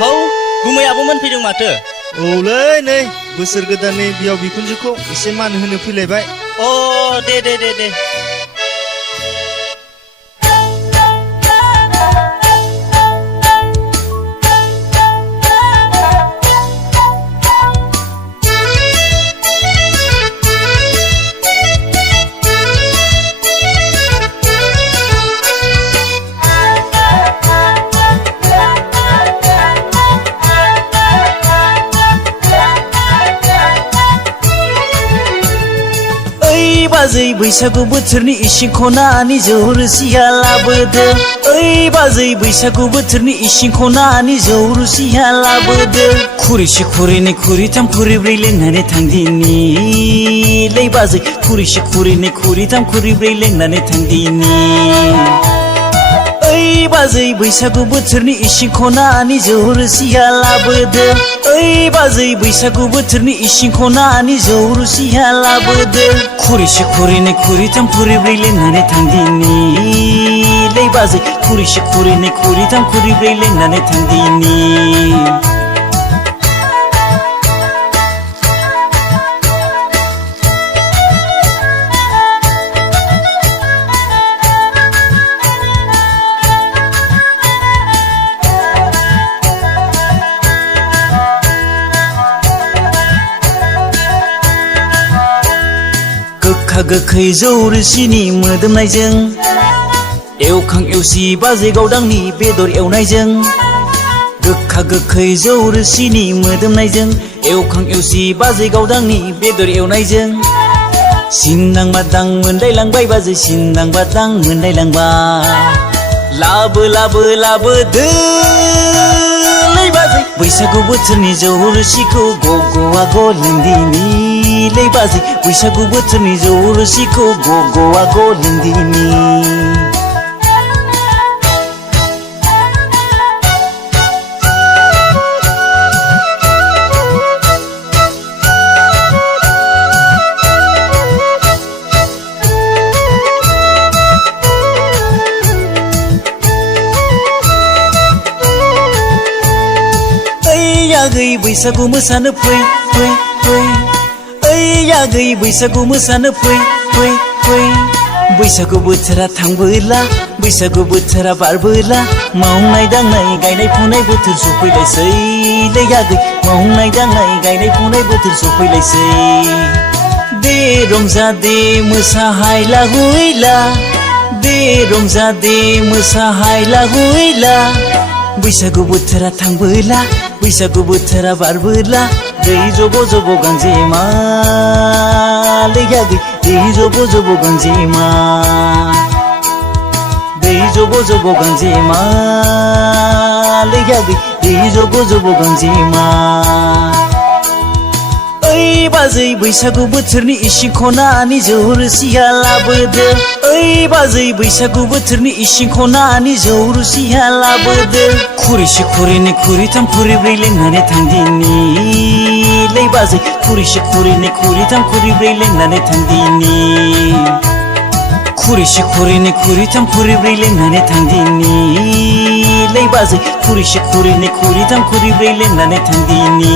हौ गुमैयाबो मोनफैदों माथो। औलै नै बोसोर गोदाननि बिहाव बिखुनजोखौ एसे मान होनो फैलायबाय। अ दे। बाजै बैसागु बोथोरनि इसिं खनानि जौ रोसिया लाबोदो। ओइ बाजै बैसागु बोथोरनि इसिं खनानि जौ रोसिया लाबोदो। खुरैसे खुरैनै खुरैथाम खुरैब्रै लोंनानै थांदिनि लै बाजै खुरैसे खुरैनै खुरैथाम खुरैब्रै लोंनानै थांदिनि। ओइ बाजै बैसागु बोथोरनि इसिं खनानि जौ रोसिया लाबोदो। ओइ बाजै बैसागु बोथोरनि इसिं खनानि जौ रोसिया लाबोदो। खुरैसे खुरैनै खुरैथाम खुरैब्रै लोंनानै थांदिनि लै बाजै खुरैसे खुरैनै खुरैथाम खुरैब्रै लोंनानै थांदिनि। गोखा गोखै जौ रोसिनि मोदोमनायजों एवखां एवसि बाजै गावदांनि बेदर एवनायजों। गोखा गोखै जौ रोसिनि मोदोमनायजों एवखां एवसि बाजै गावदांनि बेदर एवनायजों। सिन्दां बादां मोनलायलांबाय बाजै सिन्दां बादां मोनलायलांबाय। लाबोदो लै बाजै बैसागु बोथोरनि जौ रोसिखौ गग'आ लोंदिनि लै बाजै बैसागु बोथोरनि जौ रोसिखौ गग'आ लोंदिनि। आगै बैसागु मोसानो फै। ओइ आगै बैसागु मोसानो फै। बैसागु बोथोरा थांबोला बैसागु बोथोरा बारबोला मावनाय दांनाय गायनाय फुनाय बोथोर सफैलायसै लै आगै मावनाय दांनाय गायनाय फुनाय बोथोर सफैलायसै। दे रंजा दे मोसाहायला हुइला दे रंजा दे मोसाहायला हुइला। बैसागु बोथोरा थांबोला बैसागु बोथोरा बारबोला दै जब' जब' गांजेमा लै आगै दै जब' जब' गांजेमा दै जब' जब' गांजेमा लै आगै दै जब' जब' गांजेमा। ओइ बाजै बैसागु बोथोरनि इसिं खनानि जौ रोसिया लाबोदो। ओइ बाजै बैसागु बोथोरनि इसिं खनानि जौ रोसिया लाबोदो। खुरैसे खुरैनै खुरैथाम खुरैब्रै लोंनानै थांदिनि लै बाजै खुरैसे खुरैनै खुरैथाम खुरैब्रै लोंनानै थांदिनि। खुरैसे खुरैनै खुरैथाम खुरैब्रै लोंनानै थांदिनि लै बाजै खुरैसे खुरैनै खुरैथाम खुरैब्रै लोंनानै थांदिनि।